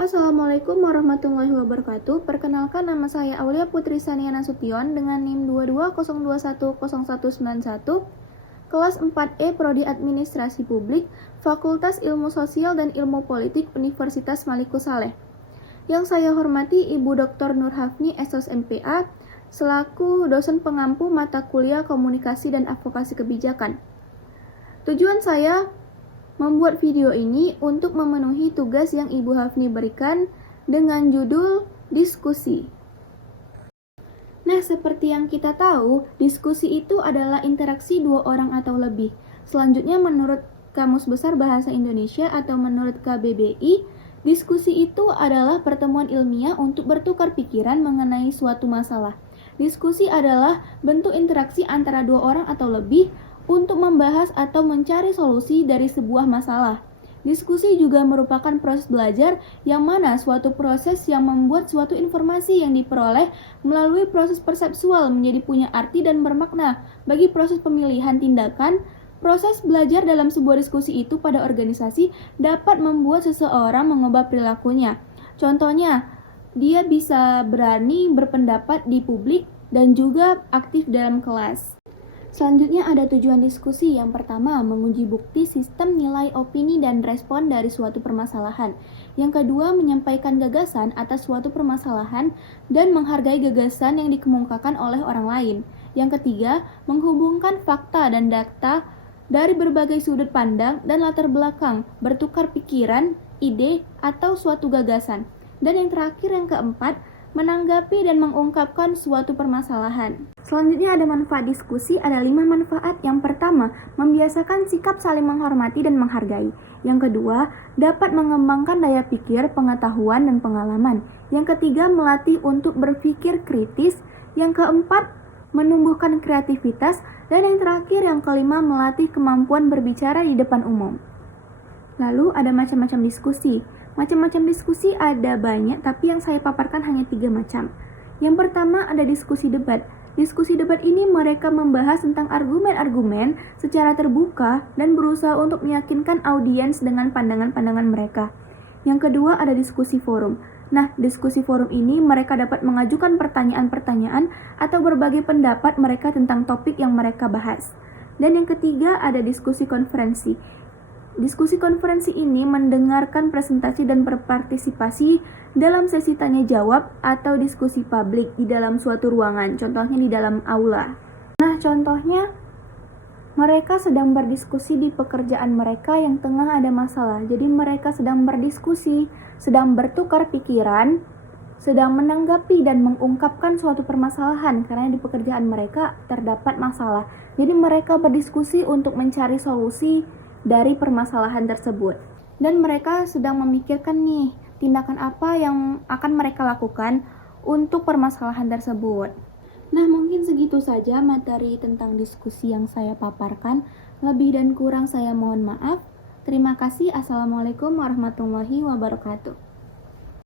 Assalamualaikum warahmatullahi wabarakatuh. Perkenalkan, nama saya Aulia Putri Sania Nasution dengan NIM 2202010191, kelas 4E Prodi Administrasi Publik, Fakultas Ilmu Sosial dan Ilmu Politik Universitas Maliku Saleh. Yang saya hormati Ibu Dr. Nur Hafni, SOS MPA, selaku dosen pengampu mata kuliah Komunikasi dan Advokasi Kebijakan. Tujuan saya membuat video ini untuk memenuhi tugas yang Ibu Hafni berikan dengan judul diskusi. Nah, seperti yang kita tahu, diskusi itu adalah interaksi dua orang atau lebih. Selanjutnya, menurut Kamus Besar Bahasa Indonesia atau menurut KBBI, diskusi itu adalah pertemuan ilmiah untuk bertukar pikiran mengenai suatu masalah. Diskusi adalah bentuk interaksi antara dua orang atau lebih untuk membahas atau mencari solusi dari sebuah masalah. Diskusi juga merupakan proses belajar yang mana suatu proses yang membuat suatu informasi yang diperoleh melalui proses persepsual menjadi punya arti dan bermakna bagi proses pemilihan tindakan. Proses belajar dalam sebuah diskusi itu pada organisasi dapat membuat seseorang mengubah perilakunya. Contohnya, dia bisa berani berpendapat di publik dan juga aktif dalam kelas. Selanjutnya ada tujuan diskusi. Yang pertama, menguji bukti sistem nilai opini dan respon dari suatu permasalahan. Yang kedua, menyampaikan gagasan atas suatu permasalahan dan menghargai gagasan yang dikemukakan oleh orang lain. Yang ketiga, menghubungkan fakta dan data dari berbagai sudut pandang dan latar belakang, bertukar pikiran, ide, atau suatu gagasan. Dan yang terakhir, yang keempat, menanggapi dan mengungkapkan suatu permasalahan. Selanjutnya ada manfaat diskusi, ada 5 manfaat. Yang pertama, membiasakan sikap saling menghormati dan menghargai. Yang kedua, dapat mengembangkan daya pikir, pengetahuan, dan pengalaman. Yang ketiga, melatih untuk berpikir kritis. Yang keempat, menumbuhkan kreativitas. Dan yang terakhir, yang kelima, melatih kemampuan berbicara di depan umum. Lalu ada macam-macam diskusi. Macam-macam diskusi ada banyak, tapi yang saya paparkan hanya 3 macam. Yang pertama ada diskusi debat. Diskusi debat ini mereka membahas tentang argumen-argumen secara terbuka dan berusaha untuk meyakinkan audiens dengan pandangan-pandangan mereka. Yang kedua ada diskusi forum. Nah, diskusi forum ini mereka dapat mengajukan pertanyaan-pertanyaan atau berbagai pendapat mereka tentang topik yang mereka bahas. Dan yang ketiga ada diskusi konferensi. Diskusi konferensi ini mendengarkan presentasi dan berpartisipasi dalam sesi tanya jawab atau diskusi publik di dalam suatu ruangan, contohnya di dalam aula. Nah, contohnya mereka sedang berdiskusi di pekerjaan mereka yang tengah ada masalah. Jadi mereka sedang berdiskusi, sedang bertukar pikiran, sedang menanggapi dan mengungkapkan suatu permasalahan karena di pekerjaan mereka terdapat masalah. Jadi mereka berdiskusi untuk mencari solusi dari permasalahan tersebut. Dan mereka sedang memikirkan nih, tindakan apa yang akan mereka lakukan untuk permasalahan tersebut. Nah, mungkin segitu saja materi tentang diskusi yang saya paparkan. Lebih dan kurang saya mohon maaf. Terima kasih. Assalamualaikum warahmatullahi wabarakatuh.